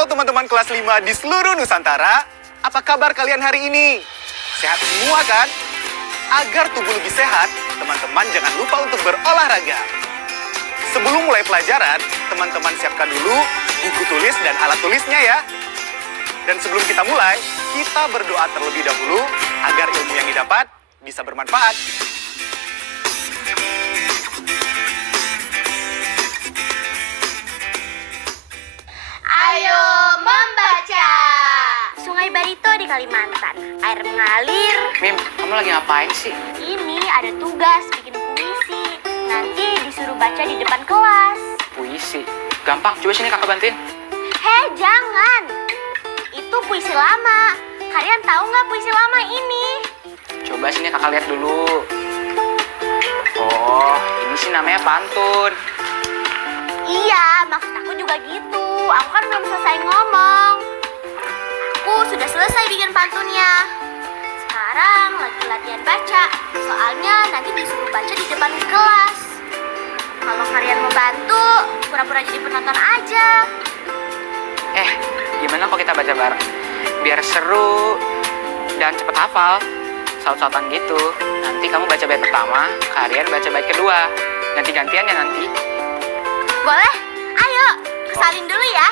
Halo teman-teman kelas 5 di seluruh Nusantara. Apa kabar kalian hari ini? Sehat semua kan? Agar tubuh lebih sehat, teman-teman jangan lupa untuk berolahraga. Sebelum mulai pelajaran, teman-teman siapkan dulu buku tulis dan alat tulisnya ya. Dan sebelum kita mulai, kita berdoa terlebih dahulu agar ilmu yang didapat bisa bermanfaat. Ayo membaca. Sungai Barito di Kalimantan. Air mengalir. Mim, kamu lagi ngapain sih? Ini ada tugas bikin puisi. Nanti disuruh baca di depan kelas. Puisi? Gampang, coba sini kakak bantuin. Hei, jangan. Itu puisi lama. Kalian tahu nggak puisi lama ini? Coba sini kakak lihat dulu. Oh, ini sih namanya pantun. Iya, maksud aku juga gitu. Aku kan belum selesai ngomong. Aku sudah selesai bikin pantunnya. Sekarang lagi latihan baca. Soalnya nanti disuruh baca di depan kelas. Kalau kalian mau bantu, pura-pura jadi penonton aja. Gimana kalau kita baca bareng? Biar seru dan cepet hafal. Saut-sautan gitu. Nanti kamu baca bait pertama, kalian baca bait kedua. Ganti-gantian ya nanti. Boleh? Ayo, salin dulu ya.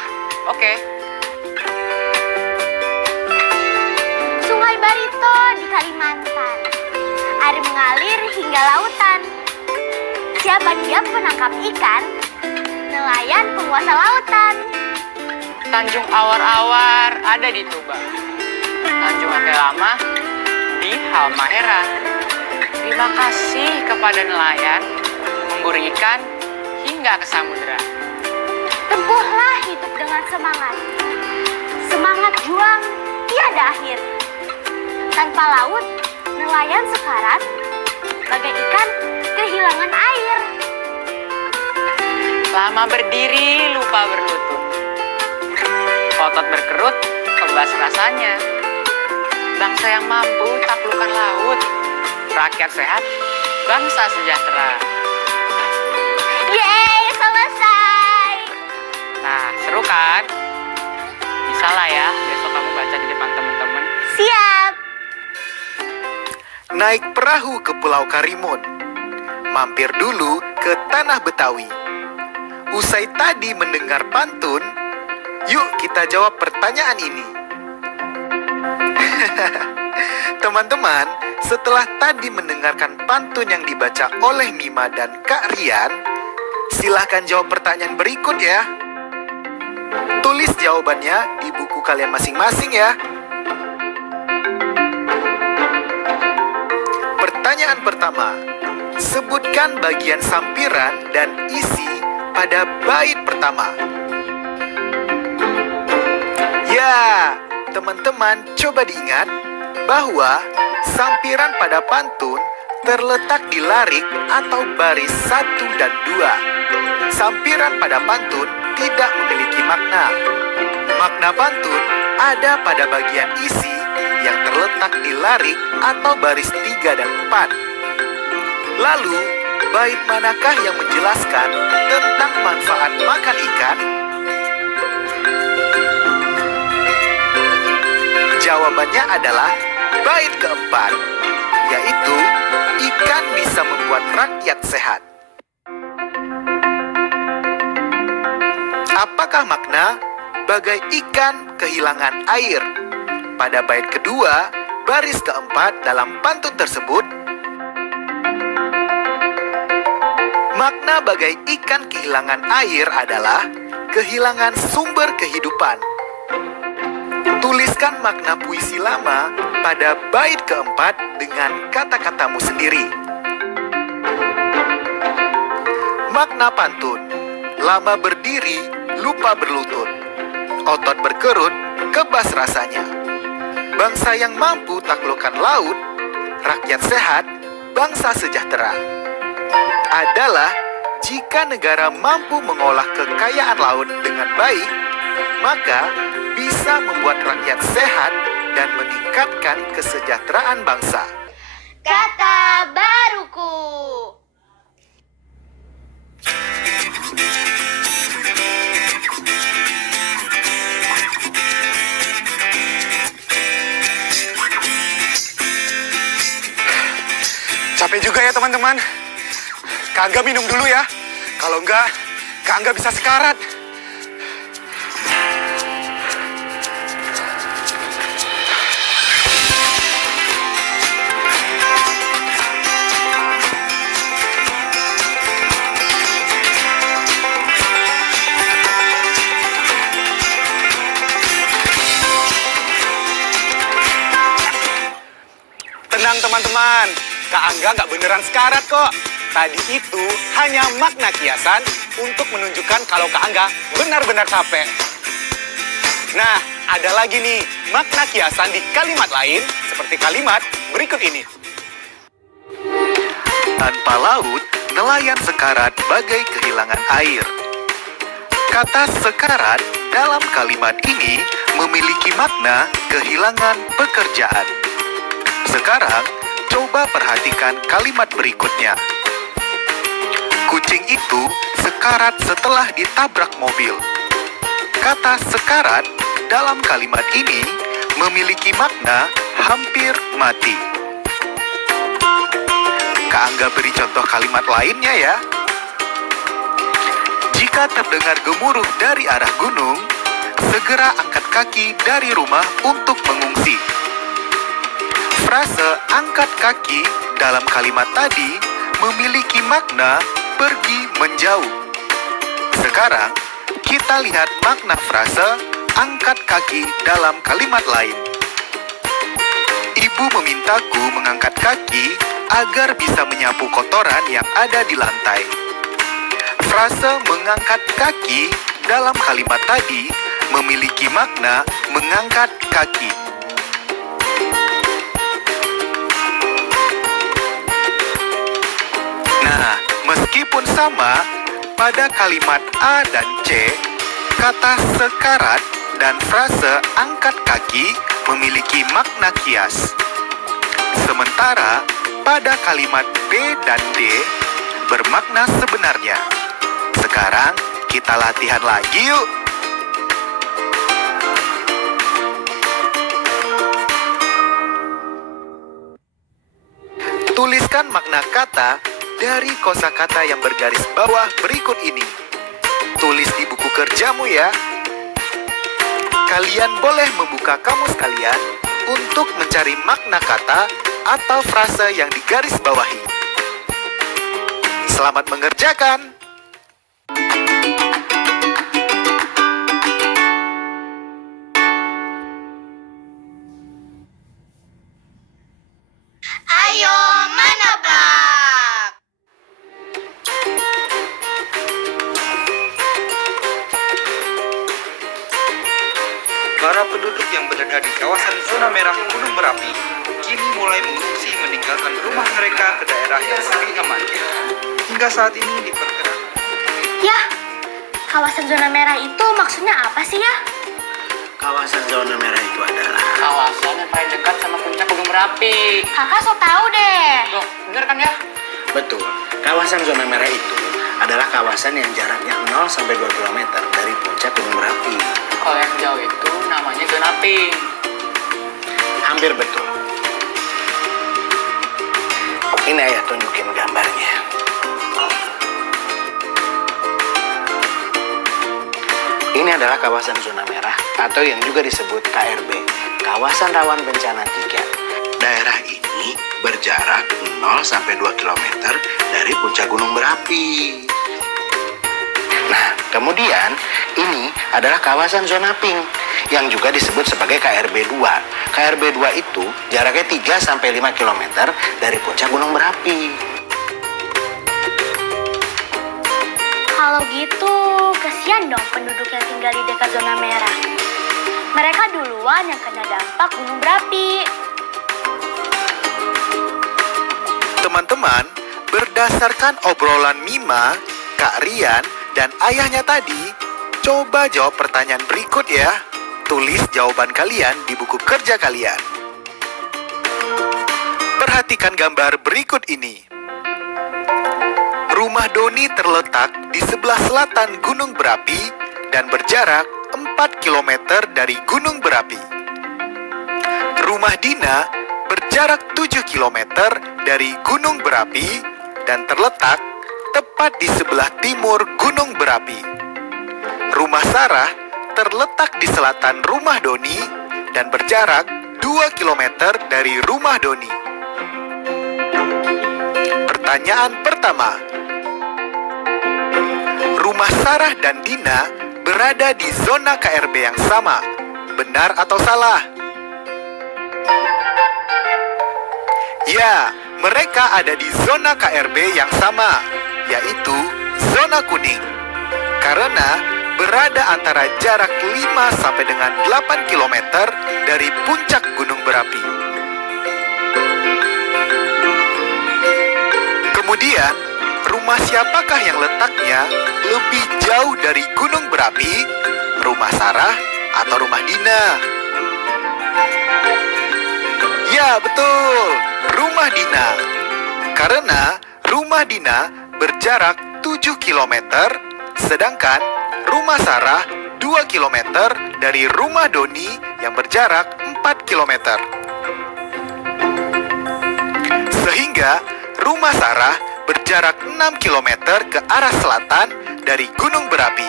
Oke. Sungai Barito di Kalimantan. Air mengalir hingga lautan. Siapa dia penangkap ikan? Nelayan penguasa lautan. Tanjung Awar-Awar ada di Tuban. Tanjung Oke Lama di Halmahera. Terima kasih kepada nelayan memburu ikan hingga ke samudera. Tempuhlah hidup dengan semangat. Semangat juang tiada akhir. Tanpa laut, nelayan sekarat, bagai ikan kehilangan air. Lama berdiri, lupa berlutut. Otot berkerut, kebas rasanya. Bangsa yang mampu taklukkan laut. Rakyat sehat, bangsa sejahtera. Yeay, selesai. Nah, seru kan? Bisa lah ya, besok kamu baca di depan teman-teman. Siap. Naik perahu ke Pulau Karimun. Mampir dulu ke Tanah Betawi. Usai tadi mendengar pantun, yuk kita jawab pertanyaan ini. Teman-teman, setelah tadi mendengarkan pantun yang dibaca oleh Mima dan Kak Rian, silahkan jawab pertanyaan berikut ya. Tulis jawabannya di buku kalian masing-masing ya. Pertanyaan pertama, sebutkan bagian sampiran dan isi pada bait pertama. Ya, teman-teman coba diingat bahwa sampiran pada pantun terletak di larik atau baris 1 dan 2. Sampiran pada pantun tidak memiliki makna. Makna pantun ada pada bagian isi yang terletak di larik atau baris 3 dan 4. Lalu, bait manakah yang menjelaskan tentang manfaat makan ikan? Jawabannya adalah bait keempat, yaitu ikan bisa membuat rakyat sehat. Apakah makna bagai ikan kehilangan air pada bait kedua, baris keempat dalam pantun tersebut? Makna bagai ikan kehilangan air adalah kehilangan sumber kehidupan. Tuliskan makna puisi lama pada bait keempat dengan kata-katamu sendiri. Makna pantun, lama berdiri, lupa berlutut. Otot berkerut, kebas rasanya. Bangsa yang mampu taklukkan laut, rakyat sehat, bangsa sejahtera. Adalah jika negara mampu mengolah kekayaan laut dengan baik, maka bisa membuat rakyat sehat dan meningkatkan kesejahteraan bangsa. Kata baruku. Oke teman-teman, Kak Angga minum dulu ya. Kalau enggak, Kak Angga bisa sekarat. Tenang teman-teman, Kak Angga nggak beneran sekarat kok. Tadi itu hanya makna kiasan untuk menunjukkan kalau Kak Angga benar-benar capek. Nah, ada lagi nih makna kiasan di kalimat lain seperti kalimat berikut ini. Tanpa laut, nelayan sekarat bagai kehilangan air. Kata sekarat dalam kalimat ini memiliki makna kehilangan pekerjaan. Sekarang, coba perhatikan kalimat berikutnya. Kucing itu sekarat setelah ditabrak mobil. Kata sekarat dalam kalimat ini memiliki makna hampir mati. Kak Angga beri contoh kalimat lainnya ya. Jika terdengar gemuruh dari arah gunung, segera angkat kaki dari rumah untuk mengungsi. Frase angkat kaki dalam kalimat tadi memiliki makna pergi menjauh. Sekarang, kita lihat makna frase angkat kaki dalam kalimat lain. Ibu memintaku mengangkat kaki agar bisa menyapu kotoran yang ada di lantai. Frase mengangkat kaki dalam kalimat tadi memiliki makna mengangkat kaki. Nah, meskipun sama, pada kalimat A dan C, kata sekarat dan frase angkat kaki memiliki makna kias. Sementara, pada kalimat B dan D bermakna sebenarnya. Sekarang, kita latihan lagi yuk. Tuliskan makna kata dari kosakata yang bergaris bawah berikut ini. Tulis di buku kerjamu ya. Kalian boleh membuka kamus kalian untuk mencari makna kata atau frase yang digaris bawahi. Selamat mengerjakan. Ayo menebak. Para penduduk yang berada di kawasan zona merah Gunung Merapi kini mulai mengungsi meninggalkan rumah mereka ke daerah yang lebih aman. Hingga saat ini diperkirakan. Ya, kawasan zona merah itu maksudnya apa sih ya? Kawasan zona merah itu adalah Kawasan yang paling dekat sama puncak Gunung Merapi. Kakak so tahu deh. Loh, bener kan ya? betul. Kawasan zona merah itu adalah kawasan yang jaraknya 0 sampai 2 km dari puncak Gunung Merapi. Kalau yang jauh itu namanya zona pink. Hampir betul. Ini ayah tunjukin gambarnya. Ini adalah kawasan zona merah atau yang juga disebut KRB, kawasan rawan bencana 3. Daerah ini berjarak 0 sampai 2 km dari puncak Gunung Merapi. Nah, kemudian ini adalah kawasan zona pink yang juga disebut sebagai KRB 2. KRB 2 itu jaraknya 3 sampai 5 km dari puncak Gunung Merapi. Kalau gitu, kasihan dong penduduk yang tinggal di dekat zona merah. Mereka duluan yang kena dampak gunung berapi. Teman-teman, berdasarkan obrolan Mima, Kak Rian, dan ayahnya tadi, coba jawab pertanyaan berikut ya. Tulis jawaban kalian di buku kerja kalian. Perhatikan gambar berikut ini. Rumah Doni terletak di sebelah selatan Gunung Berapi dan berjarak 4 km dari Gunung Berapi. Rumah Dina berjarak 7 km dari Gunung Berapi dan terletak tepat di sebelah timur gunung berapi. Rumah Sarah terletak di selatan rumah Doni dan berjarak 2 km dari rumah Doni. Pertanyaan pertama. Rumah Sarah dan Dina berada di zona KRB yang sama. Benar atau salah? Ya, mereka ada di zona KRB yang sama, yaitu zona kuning. Karena berada antara jarak 5 sampai dengan 8 km dari puncak gunung berapi. Kemudian, rumah siapakah yang letaknya lebih jauh dari gunung berapi? Rumah Sarah atau rumah Dina? Ya, betul. Rumah Dina. Karena rumah Dina berjarak 7 km, sedangkan rumah Sarah 2 km dari rumah Doni yang berjarak 4 km. Sehingga rumah Sarah berjarak 6 km ke arah selatan dari gunung berapi.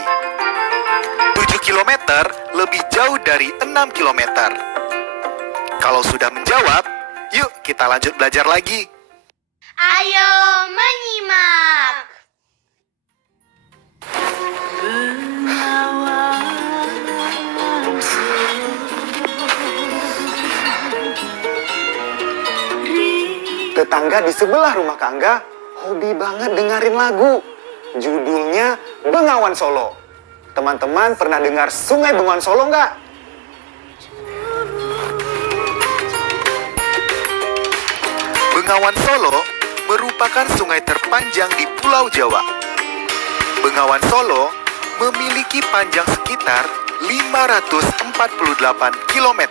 7 km lebih jauh dari 6 km. Kalau sudah menjawab, yuk kita lanjut belajar lagi. Ayo menyimak. Tetangga di sebelah rumah Kangga hobi banget dengerin lagu. Judulnya Bengawan Solo. Teman-teman pernah dengar Sungai Bengawan Solo nggak? Bengawan Solo merupakan sungai terpanjang di Pulau Jawa. Bengawan Solo memiliki panjang sekitar 548 km.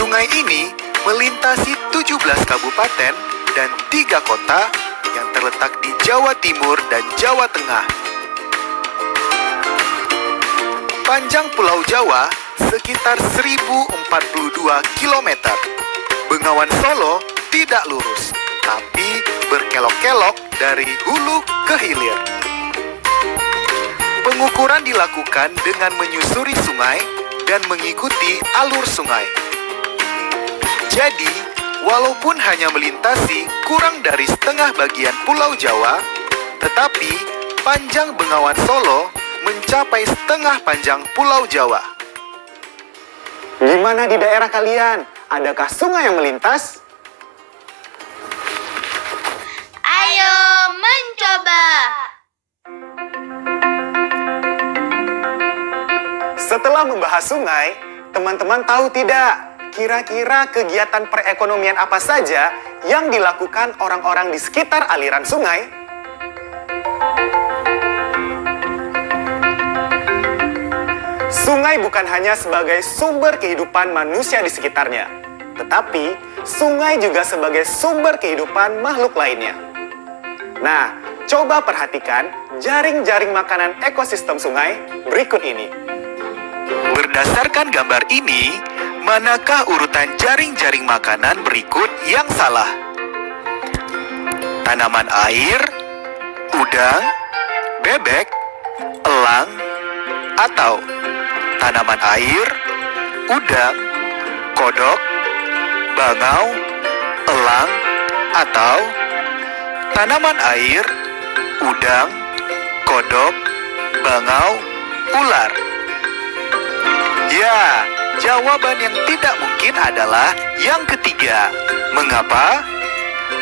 Sungai ini melintasi 17 kabupaten dan 3 kota yang terletak di Jawa Timur dan Jawa Tengah. Panjang Pulau Jawa sekitar 1042 km. Bengawan Solo tidak lurus, tapi berkelok-kelok dari hulu ke hilir. Pengukuran dilakukan dengan menyusuri sungai dan mengikuti alur sungai. Jadi, walaupun hanya melintasi kurang dari setengah bagian Pulau Jawa, tetapi panjang Bengawan Solo mencapai setengah panjang Pulau Jawa. Gimana di daerah kalian? Adakah sungai yang melintas? Ayo mencoba. Setelah membahas sungai, teman-teman tahu tidak? Kira-kira kegiatan perekonomian apa saja yang dilakukan orang-orang di sekitar aliran sungai? Sungai bukan hanya sebagai sumber kehidupan manusia di sekitarnya, tetapi sungai juga sebagai sumber kehidupan makhluk lainnya. Nah, coba perhatikan jaring-jaring makanan ekosistem sungai berikut ini. Berdasarkan gambar ini, manakah urutan jaring-jaring makanan berikut yang salah? Tanaman air, udang, bebek, elang, atau tanaman air, udang, kodok, bangau, elang, atau tanaman air, udang, kodok, bangau, ular. Ya, jawaban yang tidak mungkin adalah yang ketiga. Mengapa?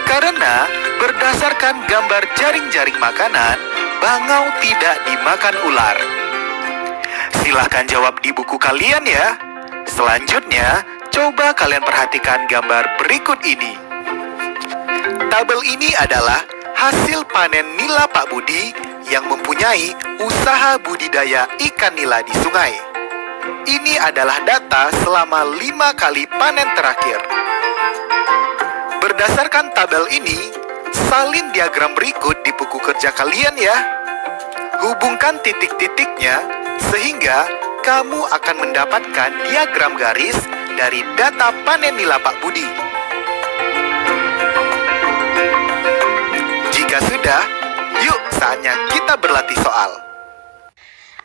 Karena berdasarkan gambar jaring-jaring makanan, bangau tidak dimakan ular. Silahkan jawab di buku kalian ya. Selanjutnya, coba kalian perhatikan gambar berikut ini. Tabel ini adalah hasil panen nila Pak Budi yang mempunyai usaha budidaya ikan nila di sungai. Ini adalah data selama 5 kali panen terakhir. Berdasarkan tabel ini, salin diagram berikut di buku kerja kalian ya. Hubungkan titik-titiknya sehingga kamu akan mendapatkan diagram garis dari data panen nila Pak Budi. sudah, yuk saatnya kita berlatih soal.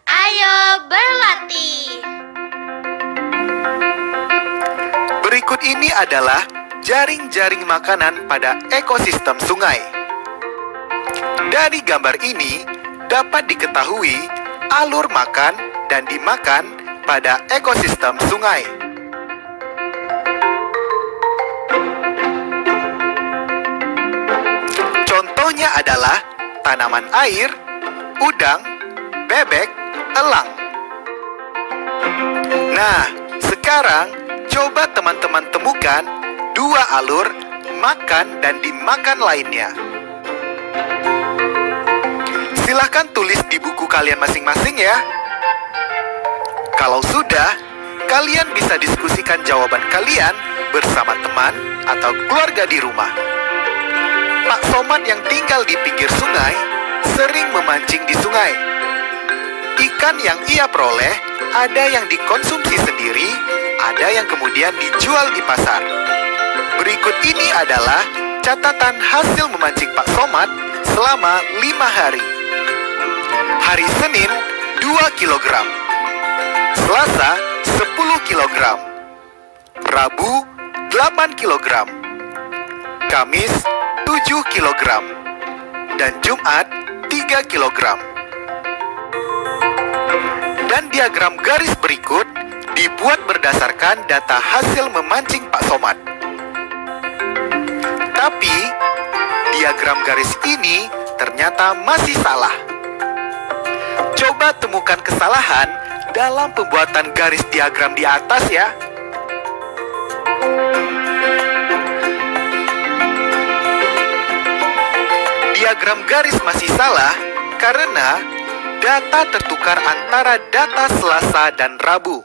Ayo berlatih. Berikut ini adalah jaring-jaring makanan pada ekosistem sungai. Dari gambar ini dapat diketahui alur makan dan dimakan pada ekosistem sungai. Contohnya adalah tanaman air, udang, bebek, elang. Nah, sekarang coba teman-teman temukan dua alur makan dan dimakan lainnya. Silahkan tulis di buku kalian masing-masing ya. Kalau sudah, kalian bisa diskusikan jawaban kalian bersama teman atau keluarga di rumah. Pak Somad yang tinggal di pinggir sungai sering memancing di sungai. Ikan yang ia peroleh ada yang dikonsumsi sendiri, ada yang kemudian dijual di pasar. Berikut ini adalah catatan hasil memancing Pak Somad selama 5 hari. Hari Senin 2 kg, Selasa 10 kg, Rabu 8 kg, Kamis 7 kg, dan Jumat 3 kg. Dan diagram garis berikut dibuat berdasarkan data hasil memancing Pak Somad. Tapi, diagram garis ini ternyata masih salah. Coba temukan kesalahan dalam pembuatan garis diagram di atas ya. Diagram garis masih salah karena data tertukar antara data Selasa dan Rabu.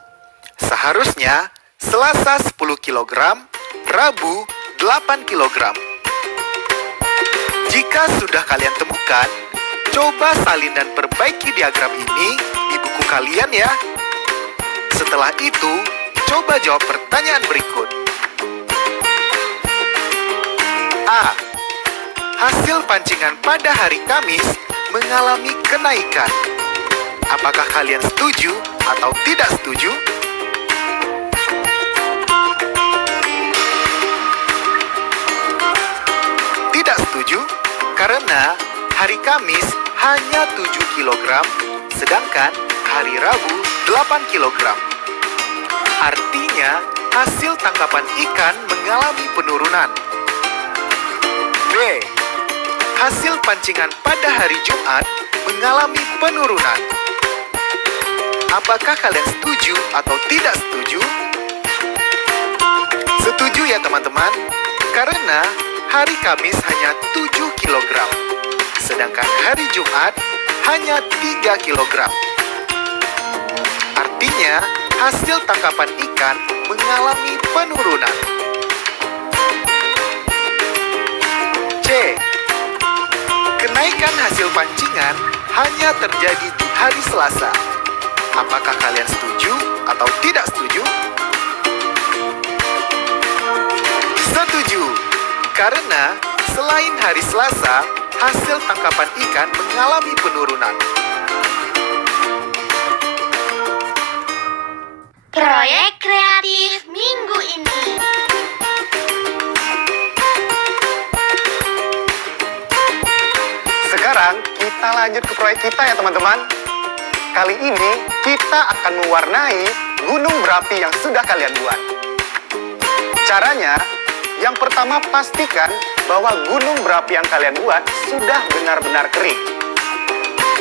Seharusnya Selasa 10 kg, Rabu 8 kg. Jika sudah kalian temukan, coba salin dan perbaiki diagram ini di buku kalian ya. Setelah itu, coba jawab pertanyaan berikut. A. Hasil pancingan pada hari Kamis mengalami kenaikan. Apakah kalian setuju atau tidak setuju? Tidak setuju karena hari Kamis hanya 7 kg, sedangkan hari Rabu 8 kg. Artinya, hasil tangkapan ikan mengalami penurunan. B. Hasil pancingan pada hari Jumat mengalami penurunan. Apakah kalian setuju atau tidak setuju? Setuju ya teman-teman, karena hari Kamis hanya 7 kg, sedangkan hari Jumat hanya 3 kg. Artinya, hasil tangkapan ikan mengalami penurunan. C. Kenaikan hasil pancingan hanya terjadi di hari Selasa. Apakah kalian setuju atau tidak setuju? Setuju, karena selain hari Selasa, hasil tangkapan ikan mengalami penurunan. Proyek kreatif minggu ini. Sekarang kita lanjut ke proyek kita ya teman-teman. Kali ini kita akan mewarnai gunung berapi yang sudah kalian buat. Caranya, yang pertama pastikan bahwa gunung berapi yang kalian buat sudah benar-benar kering.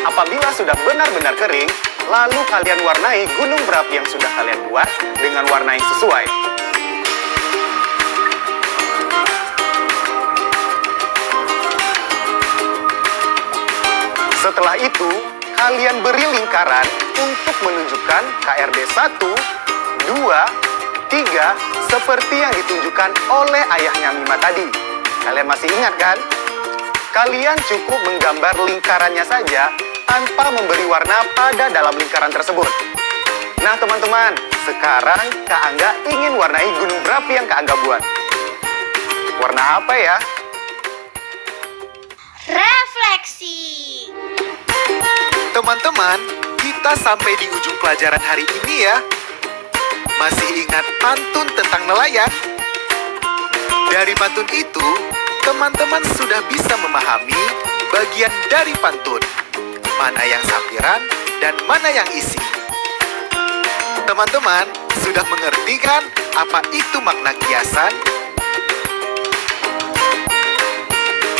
Apabila sudah benar-benar kering, lalu kalian warnai gunung berapi yang sudah kalian buat dengan warna yang sesuai. Setelah itu, kalian beri lingkaran untuk menunjukkan KRD 1, 2, 3 seperti yang ditunjukkan oleh ayahnya Mima tadi. Kalian masih ingat kan? Kalian cukup menggambar lingkarannya saja tanpa memberi warna pada dalam lingkaran tersebut. Nah teman-teman, sekarang Kak Angga ingin warnai gunung berapi yang Kak Angga buat. Warna apa ya? Refleksi. Teman-teman, kita sampai di ujung pelajaran hari ini ya. Masih ingat pantun tentang nelayan? Dari pantun itu, teman-teman sudah bisa memahami bagian dari pantun. Mana yang sampiran dan mana yang isi. Teman-teman, sudah mengerti kan apa itu makna kiasan?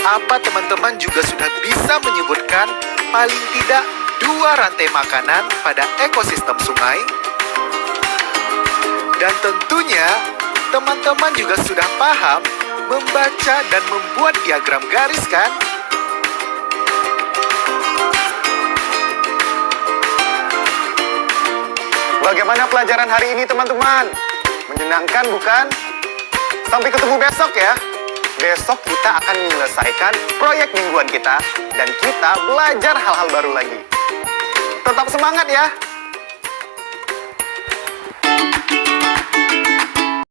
Apa teman-teman juga sudah bisa menyebutkan paling tidak 2 rantai makanan pada ekosistem sungai? Dan tentunya, teman-teman juga sudah paham membaca dan membuat diagram garis kan? Bagaimana pelajaran hari ini teman-teman? Menyenangkan bukan? Sampai ketemu besok ya. Besok kita akan menyelesaikan proyek mingguan kita dan kita belajar hal-hal baru lagi. Tetap semangat ya.